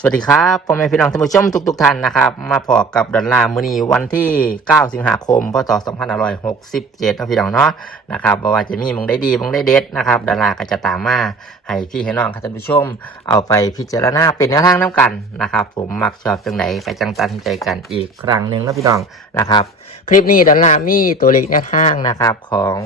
สวัสดีครับพ่อแม่พี่น้องท่านผู้ชมทุกๆท่านนะครับ มาพอกับดอลลาร์มือนีวันที่ 9 สิงหาคม พศ 2567นะพี่น้องเนาะนะครับว่าจะมีมงได้ดีมงได้เด็ดนะครับดอลลาร์ก็จะตามมาให้พี่ให้น้องครับท่านผู้ชม เอาไปพิจารณาเป็นแนวทางน้ำกันนะครับ ผมมักชอบจังไหนไปจังตันใจกันอีกครั้งหนึ่งนะพี่น้องนะครับ คลิปนี้ดอลลาร์มีตัวเลขแนวทางนะครับของ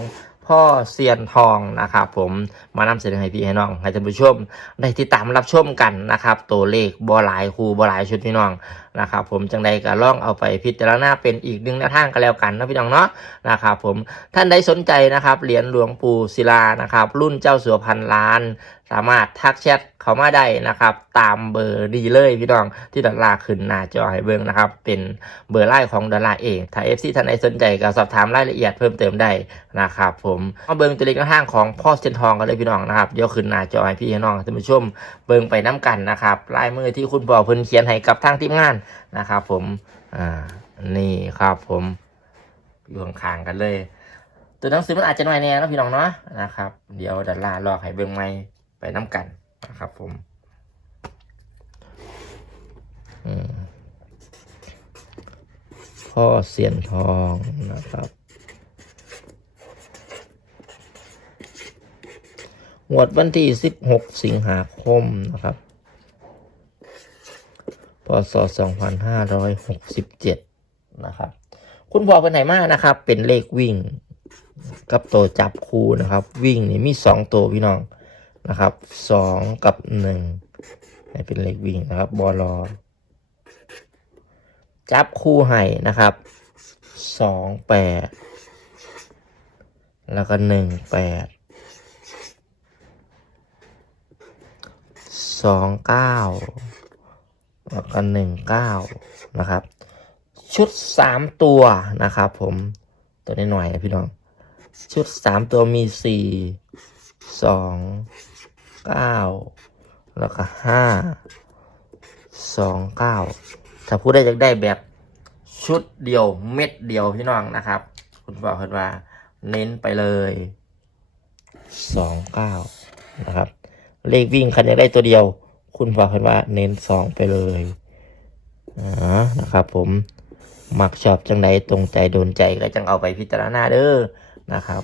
พ่อเซียนทองนะครับผมมานำเสนอให้พี่ให้น้องให้ท่านผู้ชมได้ติดตามรับชมกันนะครับ ตัวเลขบอหลายคูบอหลายชุดพี่น้องนะครับผมจังใดก็ลองเอาไปพิจารณาเป็นอีกหนึ่งแนวทางกันแล้วกันนะพี่น้องเนาะนะครับผมท่านใดสนใจนะครับเหรียญหลวงปู่ศิลานะครับรุ่นเจ้าสัวพันล้าน สามารถทักแชทเข้ามาได้นะครับ ตามเบอร์ดีเลยพี่น้องที่ดอลลาร์ขึ้นหน้าจอให้เบิ่งนะครับ เป็นเบอร์ไล่ของดอลลาร์เองถ้า FC ท่านใดสนใจก็สอบถามรายละเอียดเพิ่มเติมได้นะครับผมมาเบิ่งตัวเลขข้างของพ่อเซนทองกันเลยพี่น้องนะครับเดี๋ยวขึ้นหน้าจอให้พี่น้องท่านผู้ชมเบิ่งไปน้กันนะครับลายมือที่คุณพ่อเพิ่นเขียนให้กับทางทีมงานนะครับผมอ่านี่ครับผมอยู่ข้างๆกันเลย ตัวหนังสือมันอาจจะน้อยแน่นะพี่น้องเนาะนะครับ เดี๋ยวดอลลาร์ลอกให้เบิ่งไม่ ไปน้กันนะครับผมพ่อเสียนทองนะครับงวดวันที่ 16 สิงหาคมนะครับ พศ 2567 นะครับ คุณพ่อเป็นไหนมากนะครับ เป็นเลขวิ่ง กับตัวจับคู่นะครับ วิ่งนี่มีสองตัวพี่น้อง นะครับสองกับหนึ่งให้เป็นเลขวิ่งนะครับบอลอจับคู่ให้นะครับสองแปดแล้วก็หนึ่งแปดสองเก้าแล้วก็หนึ่งเก้านะครับ ชุดสามตัวนะครับผมตัวนี้หน่อยพี่น้อง ชุดสามตัวมีสี่สอง เก้าแล้วก็ห้าสองเก้าถ้าผู้ได้อยากได้แบบชุดเดียวเม็ดเดียวพี่น้องนะครับ คุณบอกคุณว่า เน้นไปเลยสองเก้านะครับ เลขวิ่งคันอยากได้ตัวเดียว คุณบอกคุณว่า เน้นสองไปเลยนะครับ ผมมักชอบจังใดตรงใจโดนใจก็จังเอาไปพิจารณาเด้อนะครับ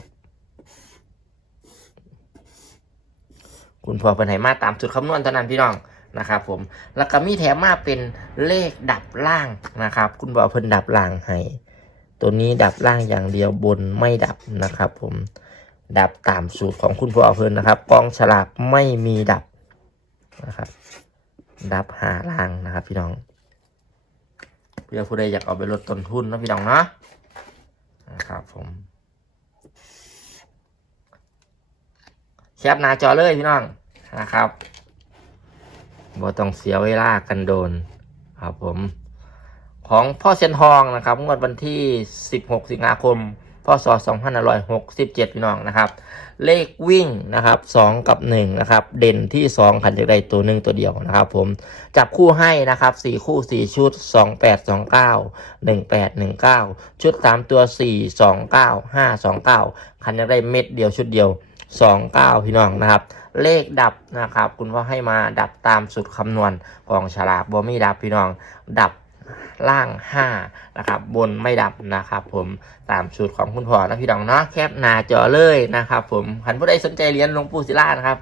คุณพ่อเป็นไหมาตามจุดคำนวณเท่านั้นพี่น้องนะครับผมแล้วก็มีแถมมาเป็นเลขดับล่างนะครับ คุณพ่อเพิ่นดับล่างให้ตัวนี้ดับล่างอย่างเดียวบนไม่ดับนะครับ ผมดับตามสูตรของคุณพ่อเพิ่นนะครับกองฉลากไม่มีดับนะครับดับหาล่างนะครับ พี่น้อง เพื่อผู้ใดอยากเอาไปลดต้นทุนนะพี่น้องเนาะนะครับผมแคปหน้าจอเลยพี่น้อง นะครับบ่ต้องเสียเวลากันโดนครับผม ของพ่อเซยนทองนะครับงวดวันที่ 16 สิงหาคมพศ2567 พี่น้องนะครับ เลขวิ่งนะครับ 2 กับ 1 นะครับ เด่นที่ 2 ขันจากใดตัวหนึ่งตัวเดียวนะครับ ผม จับคู่ให้นะครับ 4 คู่ 4 ชุด 28 29 18 19 ชุด 3 ตัว 4 29 5 29 ขันจากได้เม็ดเดียวชุดเดียว 29 พี่น้องนะครับ เลขดับนะครับ คุณพ่อให้มาดับตามสุดคำนวณกองฉลากบ่มีดับพี่น้อง ดับล่าง 5 นะครับ บนไม่ดับนะครับ ผมตามสูตรของคุณพ่อนะพี่น้องเนาะแคปหน้าจอเลยนะครับ ผมคันผู้ใดสนใจเรียนหลวงปู่ศิลานะครับ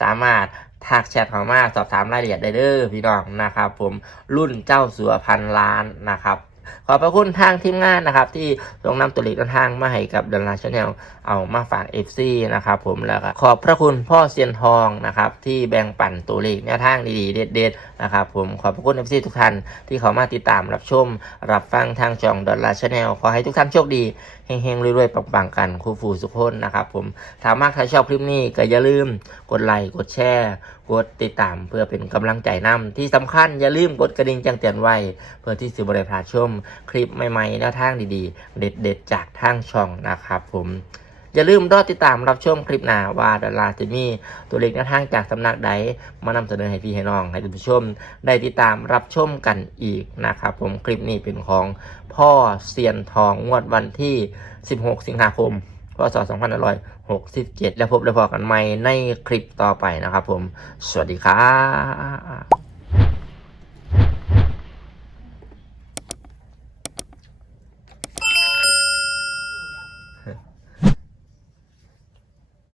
สามารถทักแชทเข้ามาสอบถามรายละเอียดได้เด้อพี่น้องนะครับ ผมรุ่นเจ้าสัวพันล้านนะครับ ขอบพระคุณทางทีมงานนะครับ ที่ลงนำตัวเลขทางมาให้กับดอลลาร์ชาแนลเอามาฝาก FC นะครับผมแล้วก็ขอบพระคุณพ่อเซียนทองนะครับที่แบ่งปันตัวเลขแนวทางดีๆ เด็ดๆนะครับผมขอบพระคุณ FC ทุกท่านที่เขามาติดตามรับชม รับฟังทางช่องดอลลาร์ชาแนลขอให้ทุกท่านโชคดี เฮงๆรวยๆปังๆ กันครูฟูสุขคนนะครับผมถ้ามากถ้าชอบคลิปนี้ก็อย่าลืมกดไลค์กดแชร์กดติดตามเพื่อเป็นกำลังใจนำที่สำคัญอย่าลืมกดกระดิ่งแจ้งเตือนไว้ เพื่อที่สิบริพลาดชม คลิปใหม่ๆแนวทางดีๆ เด็ดๆ จากทางช่องนะครับผม อย่าลืมรอติดตามรับชมคลิปหน้าว่าดาราจะมีตัวเลขแนวทางจากสำนักใดมานำเสนอให้พี่ให้น้องให้ท่านผู้ชม ได้ติดตามรับชมกันอีกนะครับผมคลิปนี้เป็นของพ่อเซียนทองงวดวันที่ 16 สิงหาคมพศ2567 แล้วพบและพอกันใหม่ในคลิปต่อไปนะครับผม สวัสดีครับ